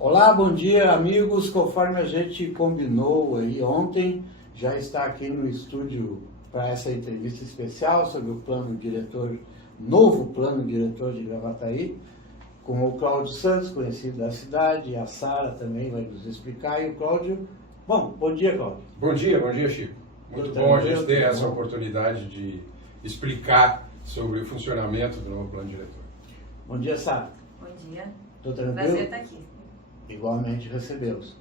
Olá, bom dia amigos, conforme a gente combinou aí ontem, já está aqui no estúdio para essa entrevista especial sobre o plano diretor, novo plano diretor de Gravataí, com o Cláudio Santos, conhecido da cidade, e a Sara também vai nos explicar, e o Cláudio... Bom dia, Cláudio. Bom dia, Chico. Muito bom a gente ter essa oportunidade de explicar sobre o funcionamento do novo plano diretor. Bom dia, Sara. Bom dia. Tô tranquilo? Prazer estar aqui. Igualmente recebê-los.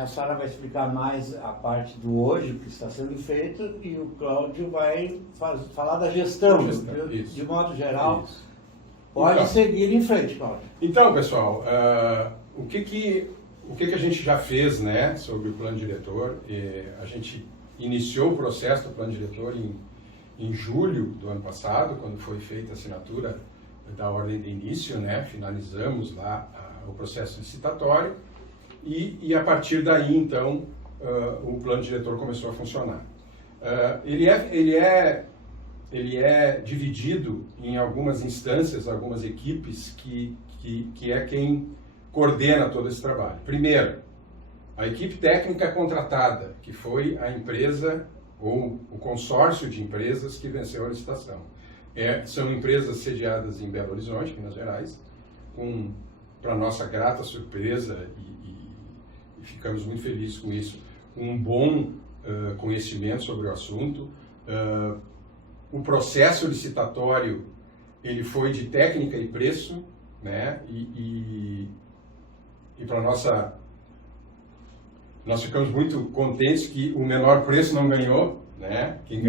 A Sara vai explicar mais a parte do hoje, o que está sendo feito, e o Cláudio vai falar da gestão, de modo geral. Isso. Pode então, seguir em frente, Cláudio. Então, pessoal, o que a gente já fez, né, sobre o plano diretor? A gente iniciou o processo do plano diretor em julho do ano passado, quando foi feita a assinatura da ordem de início, né, finalizamos lá o processo licitatório e a partir daí, então, o plano diretor começou a funcionar. Ele é dividido em algumas instâncias, algumas equipes que é quem coordena todo esse trabalho. Primeiro, a equipe técnica contratada, que foi a empresa ou o consórcio de empresas que venceu a licitação. São empresas sediadas em Belo Horizonte, Minas Gerais, para nossa grata surpresa e ficamos muito felizes com isso, um bom conhecimento sobre o assunto. O processo licitatório ele foi de técnica e preço, né? E para nós ficamos muito contentes que o menor preço não ganhou, né? Quem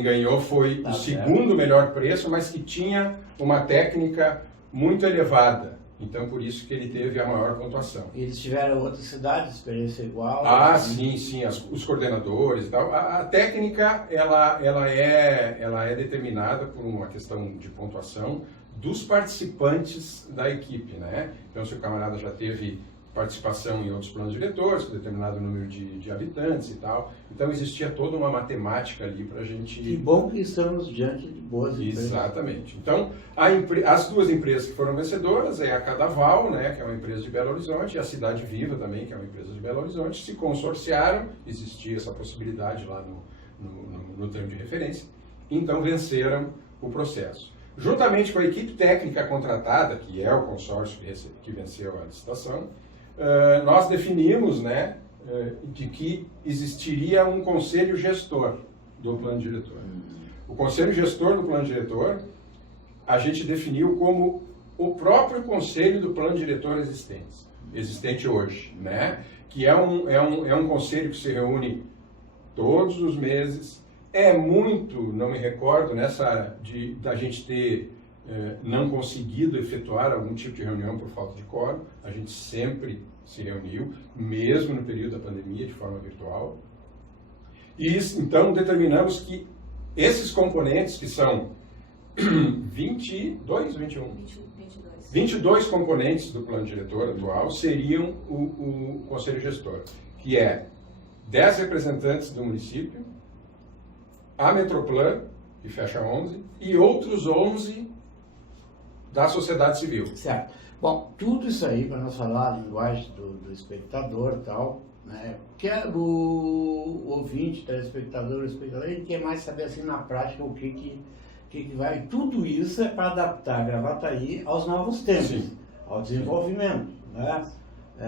ganhou foi o segundo melhor preço, mas que tinha uma técnica muito elevada. Então, por isso que ele teve a maior pontuação. E eles tiveram outras cidades, experiência igual? Sim, os coordenadores e tal. A técnica, ela é determinada por uma questão de pontuação dos participantes da equipe, né? Então, se o camarada já teve participação em outros planos diretores, com determinado número de habitantes e tal. Então, existia toda uma matemática ali para a gente... Que bom que estamos diante de boas empresas. Exatamente. Então, as duas empresas que foram vencedoras é a Cadaval, né, que é uma empresa de Belo Horizonte, e a Cidade Viva também, que é uma empresa de Belo Horizonte, se consorciaram, existia essa possibilidade lá no termo de referência, então venceram o processo. Juntamente com a equipe técnica contratada, que é o consórcio que venceu a licitação, nós definimos, né, de que existiria um conselho gestor do plano diretor. O conselho gestor do plano diretor, a gente definiu como o próprio conselho do plano diretor existente hoje, né, que é um conselho que se reúne todos os meses. Não me recordo da gente ter não conseguido efetuar algum tipo de reunião por falta de quórum. A gente sempre se reuniu, mesmo no período da pandemia, de forma virtual. E então determinamos que esses componentes, que são 22 componentes do plano diretor atual, seriam o conselho gestor, que é 10 representantes do município, a Metroplan, que fecha 11, e outros 11 da sociedade civil. Certo. Bom, tudo isso aí, para nós falar a linguagem do espectador e tal, né? Porque o ouvinte, telespectador, ele quer mais saber assim na prática o que vai. Tudo isso é para adaptar a Gravataí aos novos tempos, sim, ao desenvolvimento, né?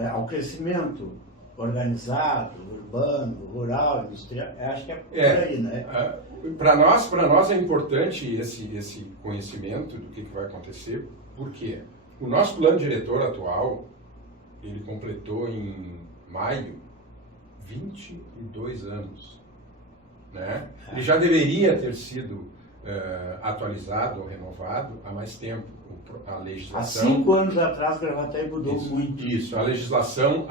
Ao crescimento organizado, urbano, rural, industrial, acho que é por aí, né? Para nós é importante esse conhecimento do que vai acontecer, porque o nosso plano diretor atual, ele completou em maio 22 anos, né? Ele já deveria ter sido atualizado ou renovado há mais tempo. A legislação... Há 5 anos atrás, Gravataí mudou muito. Isso, a legislação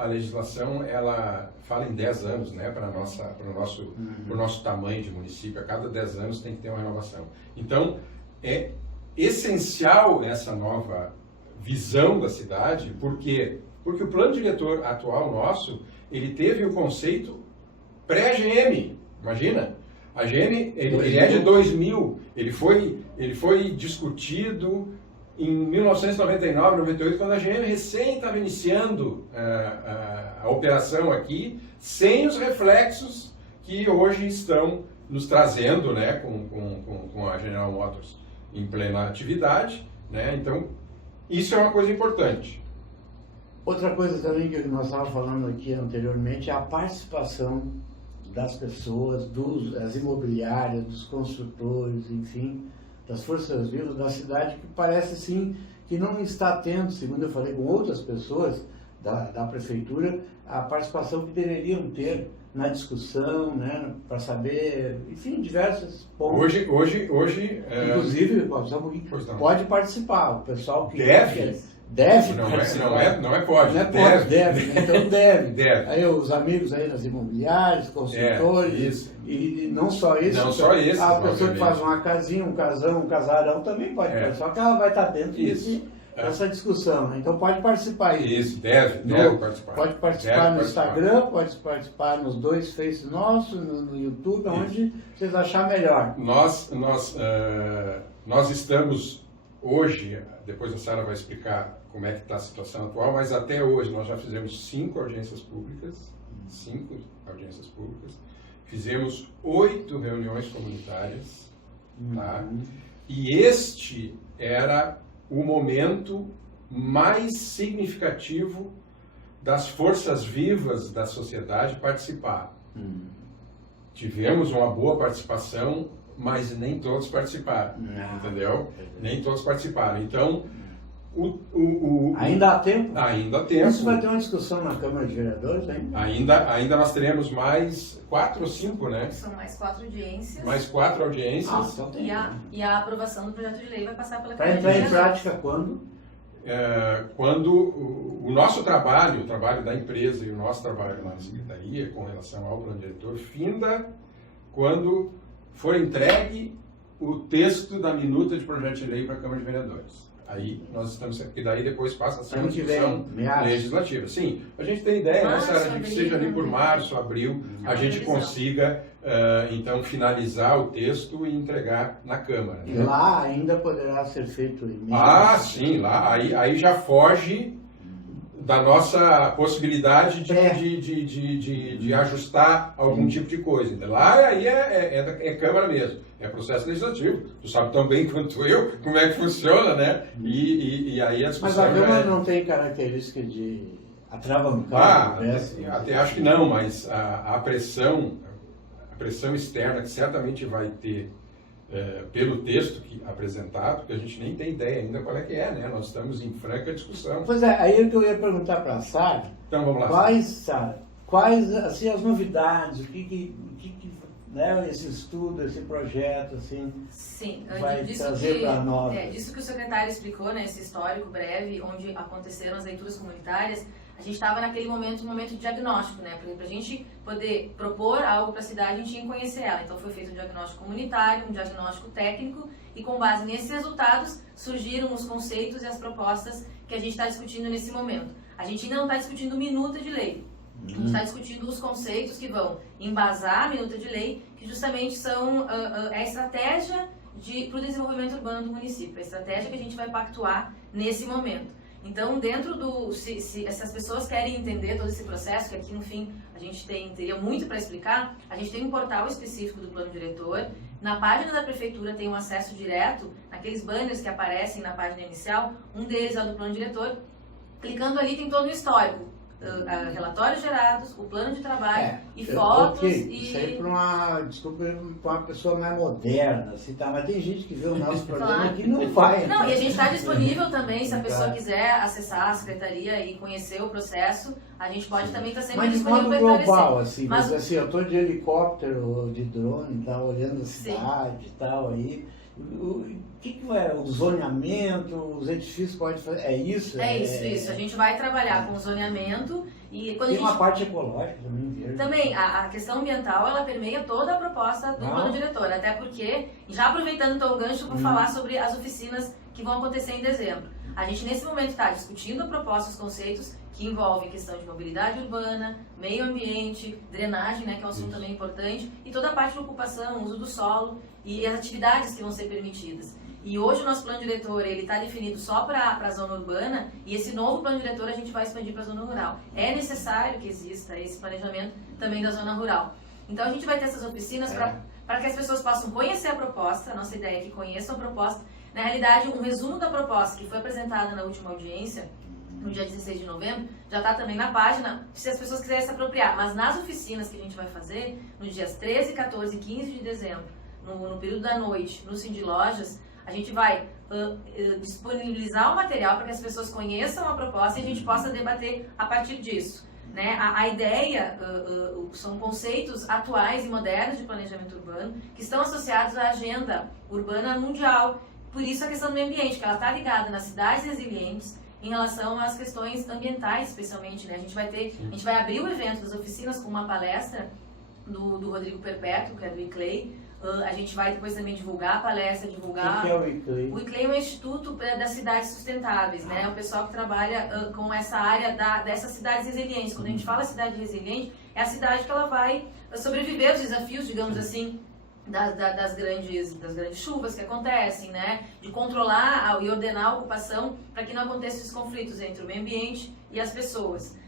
ela fala em 10 anos, né, para o nosso tamanho de município. A cada 10 anos tem que ter uma renovação. Então, é essencial essa nova visão da cidade. Por quê? Porque o plano diretor atual nosso, ele teve o conceito pré-GM, imagina? A GM, ele é de 2000, ele foi discutido em 1999, 98, quando a GM recém estava iniciando a operação aqui, sem os reflexos que hoje estão nos trazendo, né, com a General Motors em plena atividade, né? Então, isso é uma coisa importante. Outra coisa também que nós estávamos falando aqui anteriormente é a participação das pessoas, das imobiliárias, dos construtores, enfim, das forças vivas da cidade, que parece sim que não está tendo, segundo eu falei com outras pessoas da prefeitura, a participação que deveriam ter na discussão, né, para saber, enfim, diversos pontos. Hoje inclusive, pode participar, o pessoal que deve não participar. Não é pode. Não é pode, deve. Então deve. Deve. Aí os amigos aí das imobiliárias, construtores, e não só isso. Não só isso. A pessoa que faz uma casinha, um casão, um casarão também pode participar, só que ela vai estar dentro dessa discussão, né? Então pode participar aí. Isso, deve participar. Pode participar no Instagram, pode participar nos 2 Face nossos, no YouTube, onde vocês acharem melhor. Nós estamos hoje, depois a Sara vai explicar como é que está a situação atual, mas até hoje nós já fizemos 5 audiências públicas, fizemos 8 reuniões comunitárias, tá? E este era o momento mais significativo das forças vivas da sociedade participar. Tivemos uma boa participação, mas nem todos participaram, entendeu? Nem todos participaram. Então, ainda há tempo? Ainda há tempo. Isso vai ter uma discussão na Câmara de Vereadores ainda? Ainda nós teremos mais 4 ou 5, né? São mais 4 audiências. Mais 4 audiências. Então tem. E a aprovação do projeto de lei vai passar pela Câmara de Vereadores. Para entrar em prática quando? Quando o nosso trabalho, o trabalho da empresa e o nosso trabalho lá na Secretaria, com relação ao plano diretor, finda quando for entregue o texto da minuta de projeto de lei para a Câmara de Vereadores. Aí nós estamos, e daí depois passa a ser uma discussão legislativa. Sim, a gente tem ideia, né, Sara, de que seja ali por março, abril, a gente consiga, então, finalizar o texto e entregar na Câmara. E lá ainda poderá ser feito sim, lá. Aí já foge da nossa possibilidade de ajustar algum tipo de coisa. Então, lá aí é Câmara mesmo, é processo legislativo. Tu sabe tão bem quanto eu como é que funciona, né? E aí a discussão... Mas a Câmara não tem característica de atravancar? Até acho que não, mas a pressão externa que certamente vai ter pelo texto apresentado, porque a gente nem tem ideia ainda qual é que é, né? Nós estamos em franca discussão. Pois é, aí que eu ia perguntar para a Sara. Então vamos lá. Quais assim, as novidades, o que né, esse estudo, esse projeto, assim, vai trazer para nós? Disso que o secretário explicou, né, esse histórico breve, onde aconteceram as leituras comunitárias, a gente estava naquele momento, um momento de diagnóstico, né? Para a gente poder propor algo para a cidade, a gente tinha que conhecer ela. Então foi feito um diagnóstico comunitário, um diagnóstico técnico, e com base nesses resultados surgiram os conceitos e as propostas que a gente está discutindo nesse momento. A gente ainda não está discutindo minuta de lei. A gente está discutindo os conceitos que vão embasar a minuta de lei, que justamente são a estratégia para o desenvolvimento urbano do município, a estratégia que a gente vai pactuar nesse momento. Então, dentro se as pessoas querem entender todo esse processo, que aqui no fim a gente teria muito para explicar, a gente tem um portal específico do plano diretor. Na página da prefeitura tem um acesso direto, naqueles banners que aparecem na página inicial, um deles é o do plano diretor. Clicando ali tem todo o histórico. Relatórios gerados, o plano de trabalho e fotos Isso aí para uma pessoa mais moderna, assim, tá? Mas tem gente que vê o nosso programa que não vai. Não, e a gente está disponível também, se a pessoa quiser acessar a secretaria e conhecer o processo, a gente pode também estar sempre disponível para esclarecer. Global, assim, mas assim, eu estou de helicóptero, de drone, tá, olhando a cidade e tal aí. O que é o zoneamento, os edifícios podem fazer? É isso? Isso. A gente vai trabalhar com o zoneamento e quando tem uma parte ecológica também. Verde. Também, a questão ambiental, ela permeia toda a proposta do plano diretor, até porque, já aproveitando então o gancho para falar sobre as oficinas que vão acontecer em dezembro. A gente nesse momento está discutindo a proposta, os conceitos que envolvem questão de mobilidade urbana, meio ambiente, drenagem, né, que é um assunto também importante, e toda a parte de ocupação, uso do solo e as atividades que vão ser permitidas. E hoje o nosso plano diretor ele está definido só para a zona urbana e esse novo plano diretor a gente vai expandir para a zona rural. É necessário que exista esse planejamento também da zona rural. Então a gente vai ter essas oficinas para que as pessoas possam conhecer a proposta. A nossa ideia é que conheçam a proposta. Na realidade, um resumo da proposta que foi apresentada na última audiência, no dia 16 de novembro, já está também na página, se as pessoas quiserem se apropriar. Mas nas oficinas que a gente vai fazer, nos dias 13, 14 e 15 de dezembro, no período da noite, no Cindy Lojas, a gente vai disponibilizar o material para que as pessoas conheçam a proposta e a gente possa debater a partir disso. Né? A ideia são conceitos atuais e modernos de planejamento urbano que estão associados à agenda urbana mundial. Por isso a questão do meio ambiente, que ela está ligada nas cidades resilientes em relação às questões ambientais, especialmente. Né? A gente vai abrir o evento das oficinas com uma palestra do Rodrigo Perpétuo, que é do ICLEI. A gente vai depois também divulgar a palestra, divulgar... O que é o ICLEI? O ICLEI é um instituto das cidades sustentáveis, né? É o pessoal que trabalha com essa área dessas cidades resilientes. Quando a gente fala cidade resiliente, é a cidade que ela vai sobreviver aos desafios, digamos assim, das grandes chuvas que acontecem, né? De controlar e ordenar a ocupação para que não aconteçam esses conflitos entre o meio ambiente e as pessoas.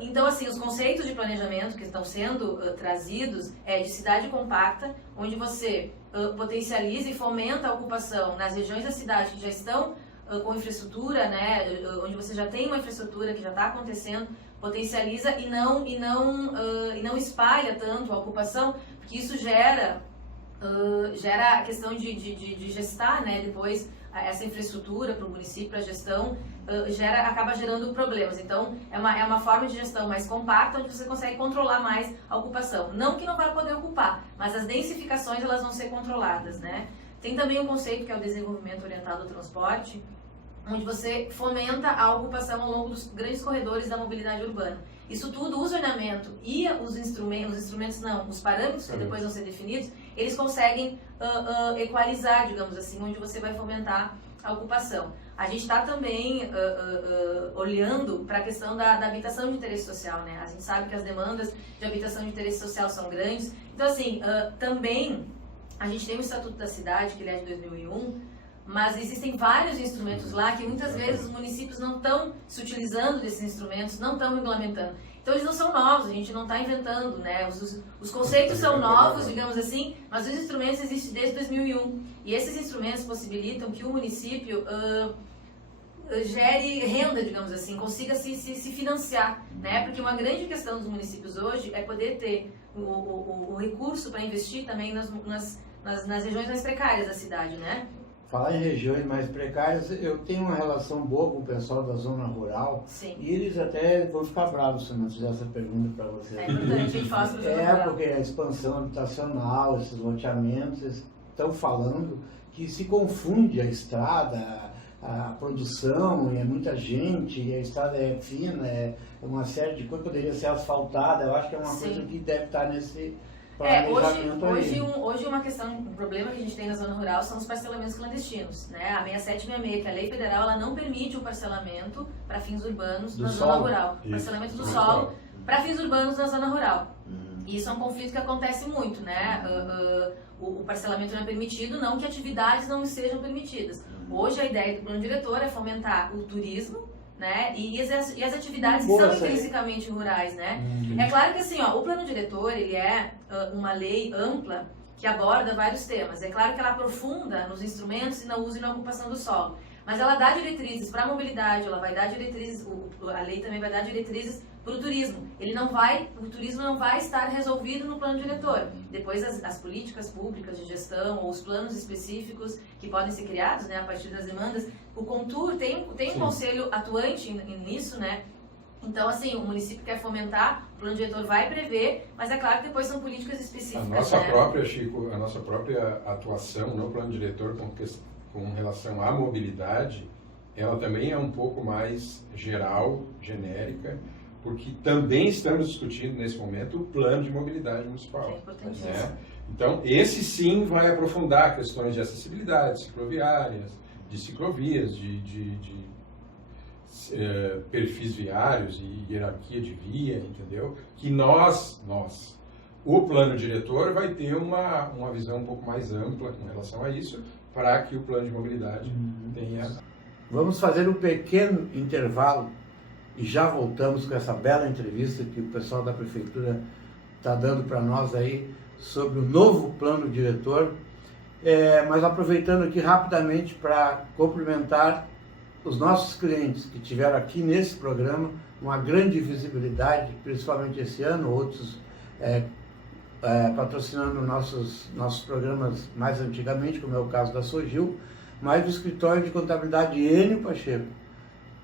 Então, assim, os conceitos de planejamento que estão sendo trazidos é de cidade compacta, onde você potencializa e fomenta a ocupação nas regiões da cidade que já estão com infraestrutura, né, onde você já tem uma infraestrutura que já está acontecendo, potencializa e não espalha tanto a ocupação, porque isso gera a questão de gestar, né, depois essa infraestrutura para o município, para a gestão, acaba gerando problemas. Então, é uma forma de gestão mais compacta, onde você consegue controlar mais a ocupação. Não que não vai poder ocupar, mas as densificações elas vão ser controladas, né? Tem também um conceito que é o desenvolvimento orientado ao transporte, onde você fomenta a ocupação ao longo dos grandes corredores da mobilidade urbana. Isso tudo, o zoneamento e os parâmetros que depois vão ser definidos, eles conseguem equalizar, digamos assim, onde você vai fomentar a ocupação. A gente está também olhando para a questão da habitação de interesse social, né? A gente sabe que as demandas de habitação de interesse social são grandes. Então, assim, também a gente tem o Estatuto da Cidade, que ele é de 2001, mas existem vários instrumentos lá que muitas vezes os municípios não estão se utilizando desses instrumentos, não estão regulamentando. Então eles não são novos, a gente não está inventando, né? Os conceitos são novos, digamos assim, mas os instrumentos existem desde 2001. E esses instrumentos possibilitam que o município gere renda, digamos assim, consiga se financiar, né? Porque uma grande questão dos municípios hoje é poder ter o recurso para investir também nas regiões mais precárias da cidade, né? Falar em regiões mais precárias, eu tenho uma relação boa com o pessoal da zona rural. Sim. E eles até vão ficar bravos se eu não fizer essa pergunta para você. É importante a gente falar sobre a zona rural. Porque a expansão habitacional, esses loteamentos, estão falando que se confunde a estrada, a produção, e é muita gente, e a estrada é fina, é uma série de coisas, poderia ser asfaltada. Eu acho que é uma coisa que deve estar nesse... Hoje uma questão, um problema que a gente tem na zona rural são os parcelamentos clandestinos, né? A 6766, que é a lei federal, ela não permite o parcelamento para fins urbanos na zona rural. Isso. Parcelamento do solo para fins urbanos na zona rural. E isso é um conflito que acontece muito, né? O parcelamento não é permitido, não que atividades não sejam permitidas. Hoje a ideia do plano diretor é fomentar o turismo, né? E as atividades que são intrinsecamente rurais, né? É claro que assim, ó, o plano diretor, ele é uma lei ampla que aborda vários temas. É claro que ela aprofunda nos instrumentos e no uso e na ocupação do solo. Mas ela dá diretrizes para a mobilidade, ela vai dar diretrizes, a lei também vai dar diretrizes para o turismo. O turismo não vai estar resolvido no plano diretor. Depois as políticas públicas de gestão ou os planos específicos que podem ser criados, né, a partir das demandas, o Contur tem um conselho atuante nisso, né? Então, assim, o município quer fomentar, o plano diretor vai prever, mas é claro que depois são políticas específicas. A nossa própria atuação no plano diretor com relação à mobilidade, ela também é um pouco mais geral, genérica, porque também estamos discutindo nesse momento o plano de mobilidade municipal. É importante, né? Então, esse sim vai aprofundar questões de acessibilidade cicloviárias, de ciclovias, de perfis viários e hierarquia de via, entendeu? Que o plano diretor vai ter uma visão um pouco mais ampla com relação a isso, para que o plano de mobilidade tenha... Vamos fazer um pequeno intervalo e já voltamos com essa bela entrevista que o pessoal da Prefeitura está dando para nós aí sobre o novo plano diretor. Mas aproveitando aqui rapidamente para cumprimentar os nossos clientes que tiveram aqui nesse programa uma grande visibilidade, principalmente esse ano, outros patrocinando nossos programas mais antigamente, como é o caso da Sogil, mas do escritório de contabilidade Enio Pacheco.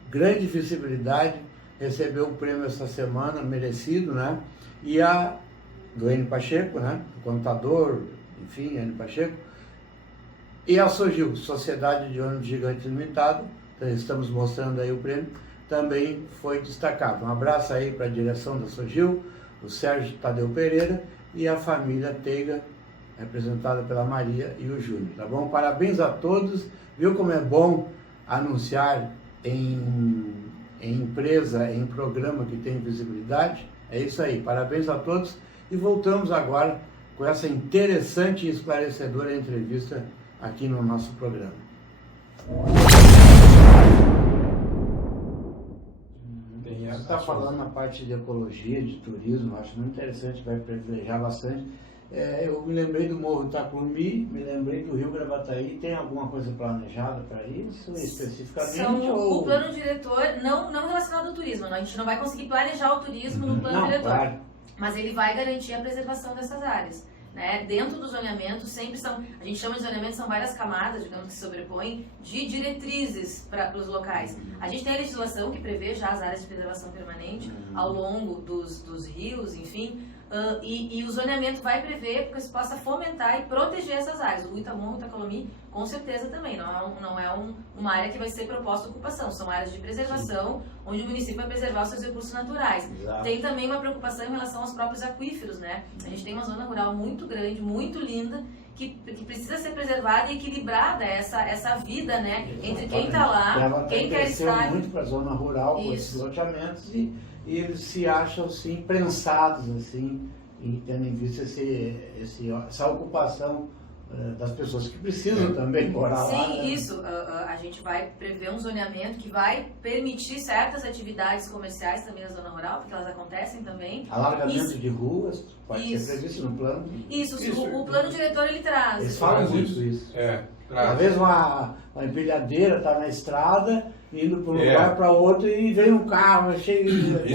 Grande visibilidade, recebeu o prêmio essa semana, merecido, né? E do Enio Pacheco, né? O contador, enfim, Enio Pacheco. E a Sogil, Sociedade de Ônibus Gigante Limitada, estamos mostrando aí o prêmio, também foi destacado. Um abraço aí para a direção da Sogil, o Sérgio Tadeu Pereira e a família Teiga, representada pela Maria e o Júnior, tá bom? Parabéns a todos, viu como é bom anunciar em empresa, em programa que tem visibilidade? É isso aí, parabéns a todos e voltamos agora com essa interessante e esclarecedora entrevista aqui no nosso programa. Você está falando na parte de ecologia, de turismo, acho muito interessante, vai privilegiar bastante. Eu me lembrei do Morro do Itacurumi, me lembrei do Rio Gravataí. Tem alguma coisa planejada para isso, especificamente? O plano diretor, não relacionado ao turismo, a gente não vai conseguir planejar o turismo no plano diretor, claro. Mas ele vai garantir a preservação dessas áreas. Né? Dentro do zoneamento, sempre a gente chama de zoneamento, são várias camadas, digamos, que se sobrepõem, de diretrizes para os locais. A gente tem a legislação que prevê já as áreas de preservação permanente ao longo dos rios, enfim, e o zoneamento vai prever para que se possa fomentar e proteger essas áreas. O Itamon, o Itacolomi, com certeza também, não é uma área que vai ser proposta ocupação, são áreas de preservação, onde o município vai preservar os seus recursos naturais. Exato. Tem também uma preocupação em relação aos próprios aquíferos, né? A gente tem uma zona rural muito grande, muito linda, que precisa ser preservada e equilibrada essa vida, né? Entre quem está lá, quem quer estar... muito para a zona rural com esses loteamentos e eles se acham assim prensados assim, e tendo em vista essa ocupação das pessoas que precisam também morar lá. Sim, isso. A gente vai prever um zoneamento que vai permitir certas atividades comerciais também na zona rural, porque elas acontecem também. Alargamento de ruas pode ser previsto no plano. Isso. O plano diretor ele traz. Eles falam muito isso. Às vezes uma empilhadeira está na estrada, indo para um lugar para outro e vem um carro cheio de...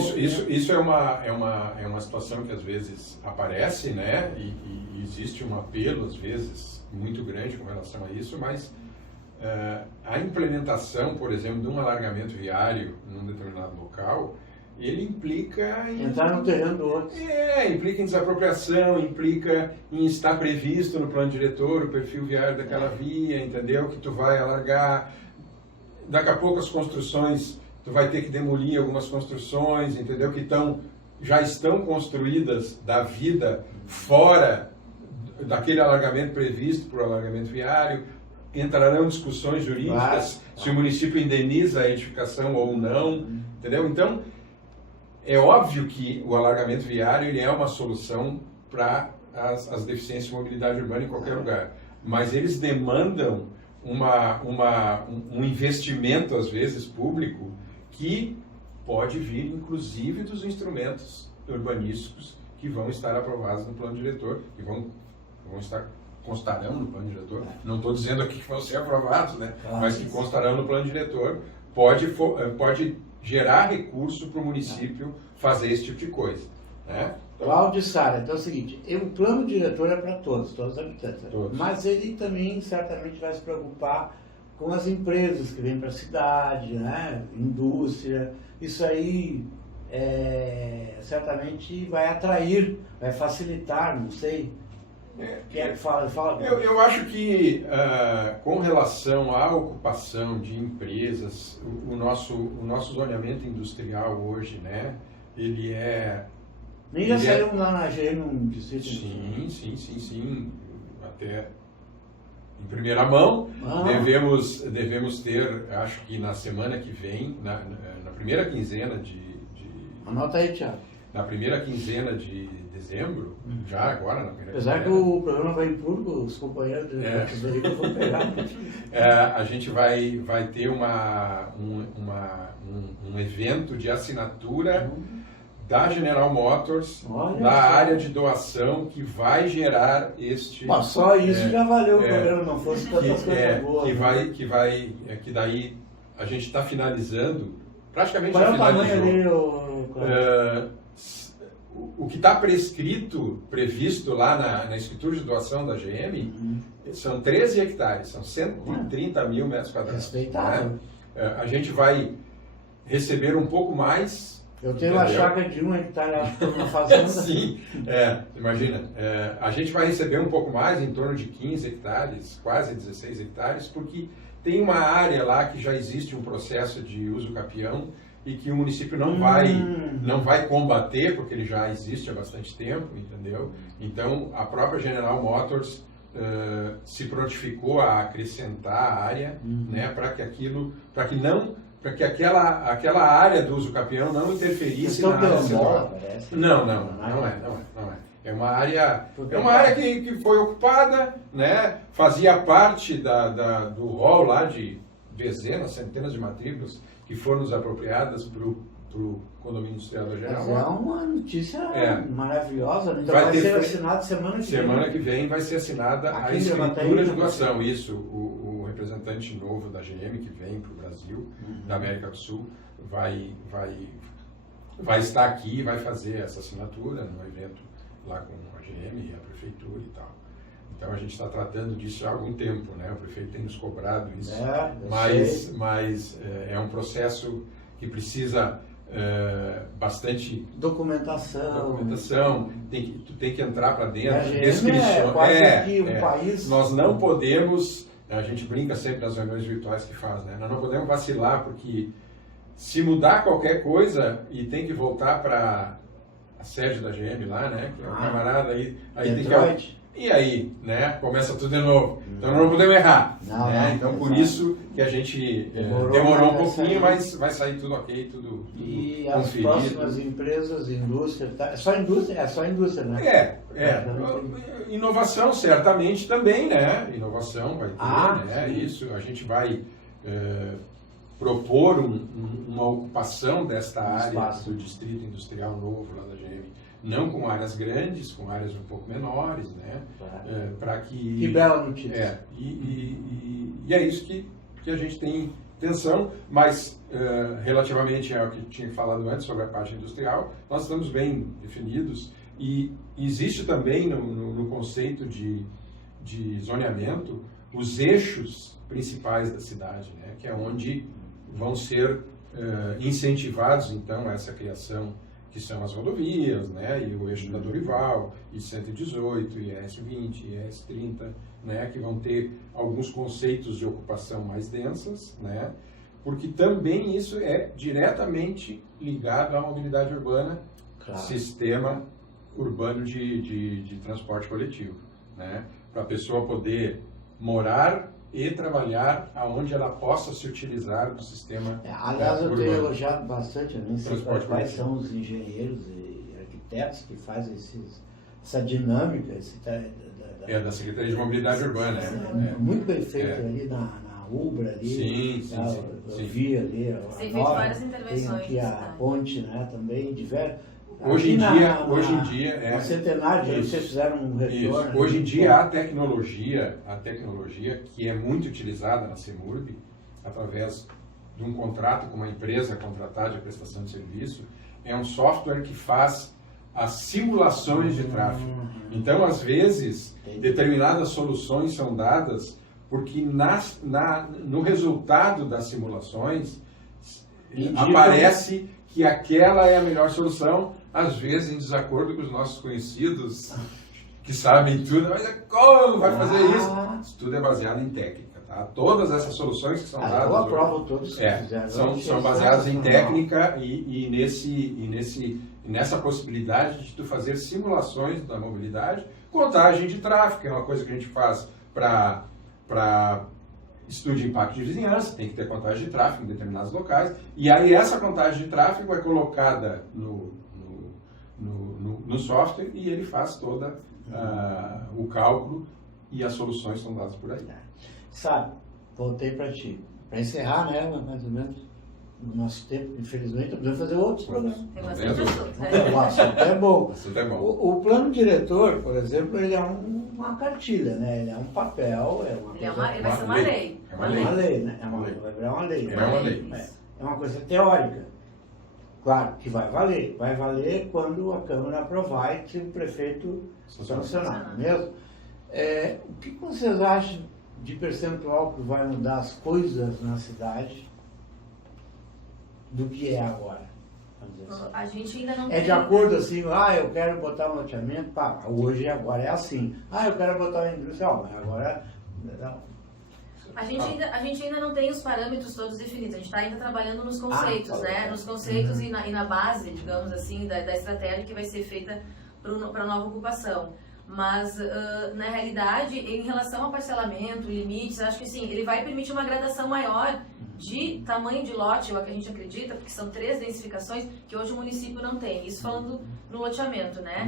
Isso é uma situação que às vezes aparece, né? E existe um apelo, às vezes, muito grande com relação a isso, mas a implementação, por exemplo, de um alargamento viário num determinado local, ele implica em... entrar no terreno do outro. Implica em desapropriação, implica em estar previsto no plano diretor o perfil viário daquela via, entendeu? Que tu vai alargar. Daqui a pouco as construções, tu vai ter que demolir algumas construções, entendeu? Que já estão construídas da vida fora daquele alargamento previsto para o alargamento viário. Entrarão discussões jurídicas se o município indeniza a edificação ou não, entendeu? Então, é óbvio que o alargamento viário ele é uma solução para as deficiências de mobilidade urbana em qualquer lugar, mas eles demandam um investimento, às vezes, público, que pode vir, inclusive, dos instrumentos urbanísticos que vão estar aprovados no plano diretor, que constarão no plano diretor. Não estou dizendo aqui que vão ser aprovados, né? Mas que constarão no plano diretor, pode gerar recurso para o município fazer esse tipo de coisa, né? Cláudio Sara, então é o seguinte, o plano diretor é para todos os habitantes, mas ele também certamente vai se preocupar com as empresas que vêm para a cidade, né? Indústria, isso aí certamente vai atrair, vai facilitar, não sei. Quem é que fala? Eu acho que com relação à ocupação de empresas, o nosso zoneamento industrial hoje, né, ele é... Nem já saímos lá na AG num distrito? Sim. Até em primeira mão. Devemos ter, acho que na semana que vem, na primeira quinzena de... Anota aí, Thiago. na primeira quinzena de dezembro, já agora na primeira Apesar que quinzena. o programa vai em público, os companheiros do Frederico vão pegar. A gente vai ter um evento de assinatura da General Motors, Olha da só. área de doação, que vai gerar este... Bom, só isso já valeu o é, programa, não fosse tantas coisas boas. que daí a gente está finalizando, praticamente Qual é já o tamanho finalizou. ali? O que está previsto lá na escritura de doação da GM são 13 hectares, são 130 mil metros quadrados. Respeitável. Né? A gente vai receber um pouco mais. Eu tenho uma chácara de 1 hectare, acho que uma fazenda. Sim, imagina. A gente vai receber um pouco mais, em torno de 15 hectares, quase 16 hectares, porque tem uma área lá que já existe um processo de uso capião e que o município não vai combater, porque ele já existe há bastante tempo, entendeu? Então, a própria General Motors se prontificou a acrescentar a área, né, para que aquela área do uso capião não interferisse na área setorial. parece. Não é. É uma área que foi ocupada, né? Fazia parte do rol lá de dezenas, centenas de matrículas que foram desapropriadas para o condomínio industrial da General. Mas é uma notícia maravilhosa. Então Vai vai ter ser assinado semana que vem. Semana que vem vai ser assinada a Aqui em escritura Gravataí, de né? doação. Isso, o representante novo da GM que vem para o Brasil, da América do Sul, vai estar aqui e vai fazer essa assinatura no evento lá com a GM e a prefeitura e tal. Então a gente está tratando disso há algum tempo, né? O prefeito tem nos cobrado isso. Mas é um processo que precisa bastante documentação. Tu tem que entrar para dentro, descrição. País. Nós não podemos, a gente brinca sempre nas reuniões virtuais que faz, né? Nós não podemos vacilar, porque se mudar qualquer coisa e tem que voltar para a sede da GM lá, né? Que é o camarada aí tem que... E aí, né? Começa tudo de novo. Então não podemos errar. Então por isso que a gente demorou um pouquinho, mas vai sair tudo ok, tudo E conferido. as próximas empresas, indústria, é só indústria, né? Inovação certamente também, né? Inovação vai ter, né? Sim. Isso, a gente vai propor uma ocupação desta área do distrito industrial novo lá da GM. Não com áreas grandes, com áreas um pouco menores, né? Para que... Que bela notícia. E é isso que a gente tem intenção, mas relativamente ao que tinha falado antes sobre a parte industrial, nós estamos bem definidos e existe também no conceito de zoneamento os eixos principais da cidade, né? Que é onde vão ser incentivados, então, essa criação, que são as rodovias, né, e o eixo da Dorival, I-118, IS-20, IS-30, né, que vão ter alguns conceitos de ocupação mais densas, né, porque também isso é diretamente ligado à mobilidade urbana, sistema urbano de transporte coletivo, né, para a pessoa poder morar e trabalhar aonde ela possa se utilizar do sistema aliás, eu urbano. tenho elogiado bastante, eu nem sei Transporte quais coletivo. são os engenheiros e arquitetos que fazem essa dinâmica, Da Secretaria de Mobilidade Urbana. Muito bem feito ali na Ubra ali. Sim. Eu vi ali a Tem feito nova, várias intervenções. tem aqui a ponte, né, também, diversos. Hoje em dia no centenário, vocês fizeram um retorno. Isso. Hoje em dia a tecnologia que é muito utilizada na CEMURB, através de um contrato com uma empresa contratada de prestação de serviço, é um software que faz as simulações de tráfego. Então, às vezes, determinadas soluções são dadas porque no resultado das simulações aparece que aquela é a melhor solução, às vezes em desacordo com os nossos conhecidos, que sabem tudo, mas como vai fazer isso? Isso tudo é baseado em técnica, tá? Todas essas soluções que são dadas... Eu aprovo todos que fizeram. São baseadas em técnica e nessa possibilidade de tu fazer simulações da mobilidade, contagem de tráfego, é uma coisa que a gente faz para estudo de impacto de vizinhança, tem que ter contagem de tráfego em determinados locais, e aí essa contagem de tráfego é colocada no software e ele faz toda o cálculo e as soluções são dadas por aí. Sabe, voltei para ti. Para encerrar, né, mais ou menos, no nosso tempo, infelizmente, podemos fazer outros programas. Tem bastante assunto, né? O assunto é bom. Isso é bom. O plano diretor, por exemplo, ele é uma cartilha, né? Ele é um papel, é uma coisa... Ele vai ser uma lei. É uma É uma lei, né? Vai virar uma lei. É uma lei. É uma coisa teórica. Claro que vai valer. Vai valer quando a Câmara aprovar e se o prefeito sancionar, não é mesmo? O que vocês acham de percentual que vai mudar as coisas na cidade do que é agora? Vamos dizer assim. A gente ainda não É de acordo assim, eu quero botar um loteamento, hoje agora é assim. Eu quero botar uma indústria, mas agora... Não. A gente ainda não tem os parâmetros todos definidos, a gente está ainda trabalhando nos conceitos, né? Nos conceitos e na base, digamos assim, da estratégia que vai ser feita para a nova ocupação. Mas, na realidade, em relação ao parcelamento, limites, acho que sim, ele vai permitir uma gradação maior de tamanho de lote, é o que a gente acredita, porque são 3 densificações que hoje o município não tem. Isso falando no loteamento, né?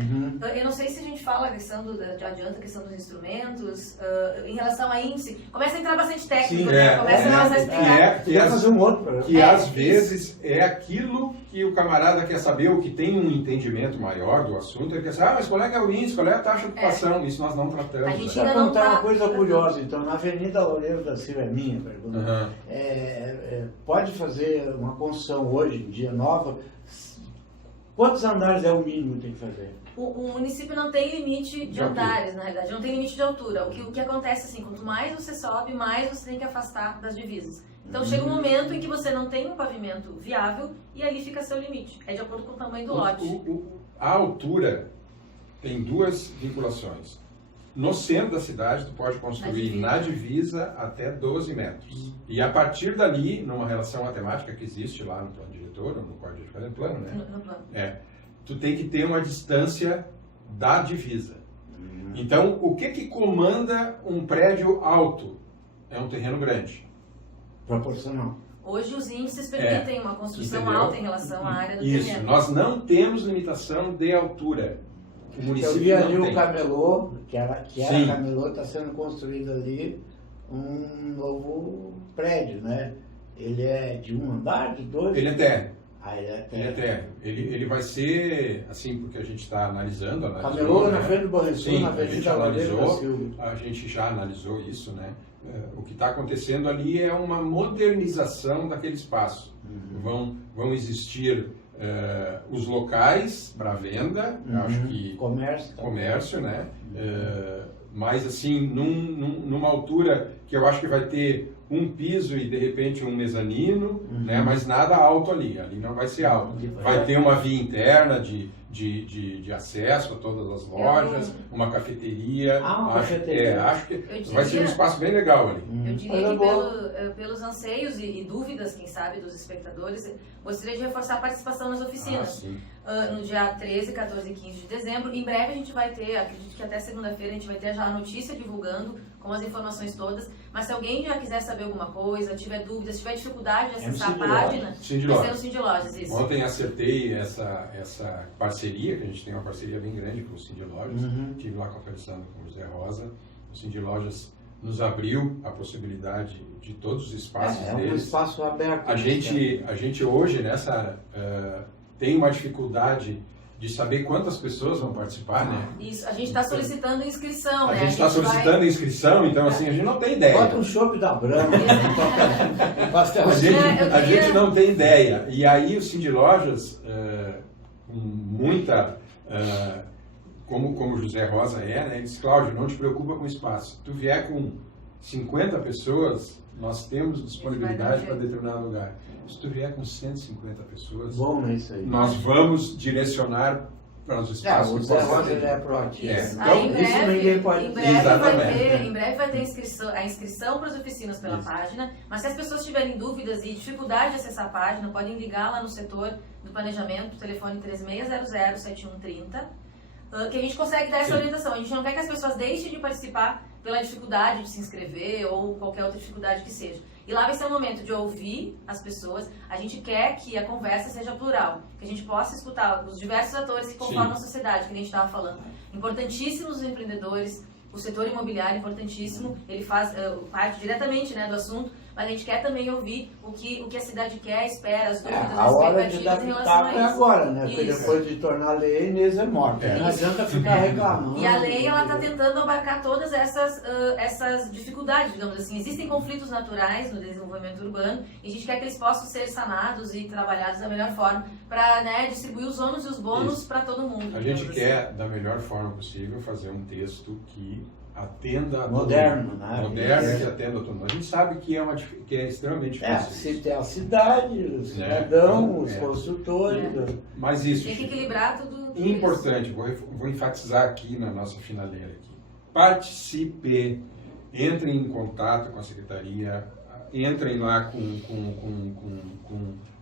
Eu não sei se a gente fala a questão adianta a questão dos instrumentos, em relação a índice, começa a entrar bastante técnico, né? Começa a explicar. Quer fazer um outro programa. Que às vezes é aquilo que o camarada quer saber, o que tem um entendimento maior do assunto, ele quer saber, mas qual é o índice, qual é a taxa de ocupação? Isso nós não tratamos. A gente Deixa eu contar uma coisa curiosa, então, na Avenida Loureiro da Silva, é minha pergunta, pode fazer uma construção hoje em dia nova, quantos andares é o mínimo que tem que fazer? O município não tem limite de andares, na realidade, não tem limite de altura. O que acontece assim, quanto mais você sobe, mais você tem que afastar das divisas. Então chega um momento em que você não tem um pavimento viável e ali fica seu limite. É de acordo com o tamanho do lote. A altura tem 2 vinculações. No centro da cidade, tu pode construir na divisa até 12 metros. E a partir dali, numa relação matemática que existe lá no plano diretor, ou no código de fazer plano, né? No plano. Tu tem que ter uma distância da divisa. Então, o que comanda um prédio alto? É um terreno grande. Proporcional. Hoje os índices permitem uma construção Entendeu? alta em relação à área do Isso, terreno. nós não temos limitação de altura. O município Eu vi ali não o tem. Camelô, que era Sim. Camelô, está sendo construído ali um novo prédio, né? Ele é de 1 andar, de 2? Ele é térreo. Ele é Ele é térreo. térreo. Ele vai ser, assim, porque a gente está analisando. Camelô na frente do Banrisul, Sim, na a gente Avenida Loureiro da analisou, Silva. a gente já analisou isso, né? O que está acontecendo ali é uma modernização daquele espaço. Vão existir os locais para venda, eu acho que comércio, né? Mas assim, numa altura que eu acho que vai ter um piso e de repente um mezanino, né? Mas nada alto ali não vai ser alto. Vai ter uma via interna de acesso a todas as lojas, uma cafeteria. Cafeteria. Acho que vai ser um espaço bem legal ali. Eu diria que pelos anseios e dúvidas, quem sabe, dos espectadores, gostaria de reforçar a participação nas oficinas. No dia 13, 14 e 15 de dezembro. Em breve a gente vai ter, acredito que até segunda-feira a gente vai ter já a notícia divulgando com as informações todas. Mas se alguém já quiser saber alguma coisa, tiver dúvidas, tiver dificuldade de acessar a página, vai ser no Cindy Lojas, isso. Ontem acertei essa parceria, que a gente tem uma parceria bem grande com o Cindy Lojas. Estive lá conversando com o José Rosa. O Cindy Lojas nos abriu a possibilidade de todos os espaços deles. Um espaço aberto. A gente hoje tem uma dificuldade de saber quantas pessoas vão participar, né? Isso, a gente está solicitando inscrição, né? A gente está solicitando inscrição, então assim, a gente não tem ideia. Bota um chopp da Brahma. A gente não tem ideia. E aí o Cindy Lojas, com muita... como o José Rosa né? Ele disse, Cláudio, não te preocupa com espaço. Tu vier com 50 pessoas, nós temos disponibilidade para determinado lugar. Se tu vier com 150 pessoas, bom, é isso aí. Nós vamos direcionar para os espaços. O José Rosa ele é proativo. Então, isso ninguém pode... Em breve vai ter a inscrição para as oficinas pela página, mas se as pessoas tiverem dúvidas e dificuldade de acessar a página, podem ligar lá no setor do planejamento, telefone 3600-7130, que a gente consegue dar essa orientação. A gente não quer que as pessoas deixem de participar pela dificuldade de se inscrever ou qualquer outra dificuldade que seja. E lá vai ser um momento de ouvir as pessoas. A gente quer que a conversa seja plural, que a gente possa escutar os diversos atores que conformam a sociedade, que a gente estava falando. Importantíssimos os empreendedores, o setor imobiliário importantíssimo, ele faz parte diretamente, né, do assunto, mas a gente quer também ouvir o que a cidade quer, espera, as dúvidas, A as hora de expectativas dar em relação a pitaco é isso. agora, né? Porque Isso. depois de tornar lei, Inês é morta. Não adianta ficar reclamando. E a lei, ela está tentando abarcar todas essas dificuldades, digamos assim. Existem conflitos naturais no desenvolvimento urbano e a gente quer que eles possam ser sanados e trabalhados da melhor forma para, né, distribuir os ônus e os bônus para todo mundo. A gente quer, da melhor forma possível, fazer um texto que atenda a Moderno, né? Moderno, que atenda a todo mundo. A gente sabe que é extremamente difícil. Se tem a cidade, o cidadão, os construtores. Mas isso, tem que equilibrar tudo importante, vou enfatizar aqui na nossa finaleira aqui. Participe, entrem em contato com a secretaria, entrem lá com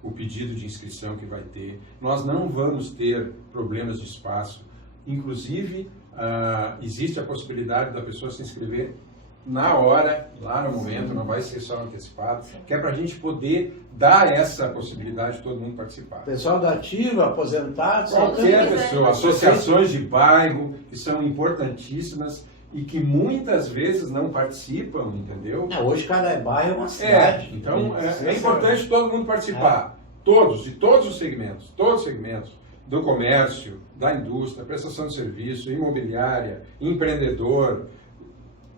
o pedido de inscrição que vai ter. Nós não vamos ter problemas de espaço. Inclusive, existe a possibilidade da pessoa se inscrever na hora, lá no momento, não vai ser só antecipado, que é para a gente poder dar essa possibilidade de todo mundo participar. Pessoal da ativa, aposentado, qualquer pessoa, associações de bairro, que são importantíssimas e que muitas vezes não participam, entendeu? Hoje cada bairro é uma cidade. Então é importante todo mundo participar. Todos, de todos os segmentos, do comércio, da indústria, prestação de serviço, imobiliária, empreendedor,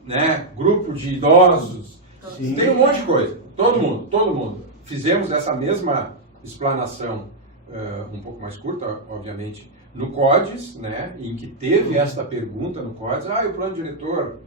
né, grupo de idosos, tem um monte de coisa. Todo mundo. Fizemos essa mesma explanação um pouco mais curta, obviamente, no CODES, né, em que teve esta pergunta no CODES, e o plano diretor?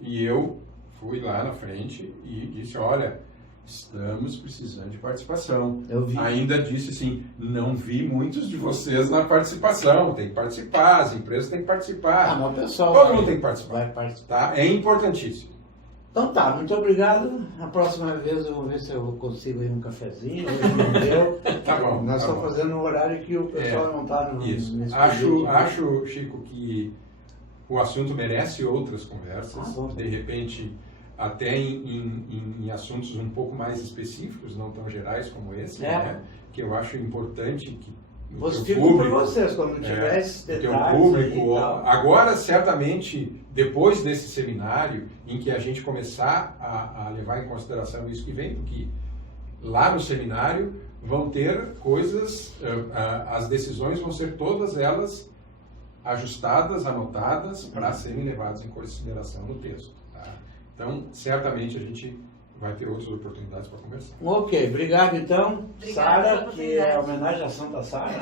E eu fui lá na frente e disse, olha, estamos precisando de participação. Eu vi. Ainda disse assim, não vi muitos de vocês na participação, tem que participar, as empresas têm que participar. Mas o pessoal todo mundo tem que participar. Vai participar. Tá? É importantíssimo. Então tá, muito obrigado. A próxima vez eu vou ver se eu consigo ir um cafezinho, hoje não deu. Tá bom. Nós tá estamos bom. fazendo um horário que o pessoal não está no Isso. nesse Acho, Chico, que o assunto merece outras conversas. De repente, até em assuntos um pouco mais específicos, não tão gerais como esse, né? Que eu acho importante que fico por vocês, quando tiver esses detalhes. O público, agora, certamente, depois desse seminário, em que a gente começar a levar em consideração isso que vem, porque lá no seminário vão ter coisas, as decisões vão ser todas elas ajustadas, anotadas, para serem levadas em consideração no texto. Tá? Então, certamente a gente vai ter outras oportunidades para conversar. Ok, obrigado então, Sara, pela que é a homenagem à Santa Sara.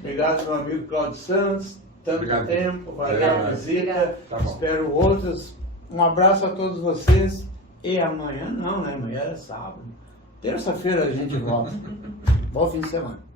Obrigado, meu amigo Cláudio Santos, tanto tempo, valeu a visita, espero outros. Um abraço a todos vocês e amanhã não, né? Amanhã é sábado. Terça-feira a gente volta. Bom fim de semana.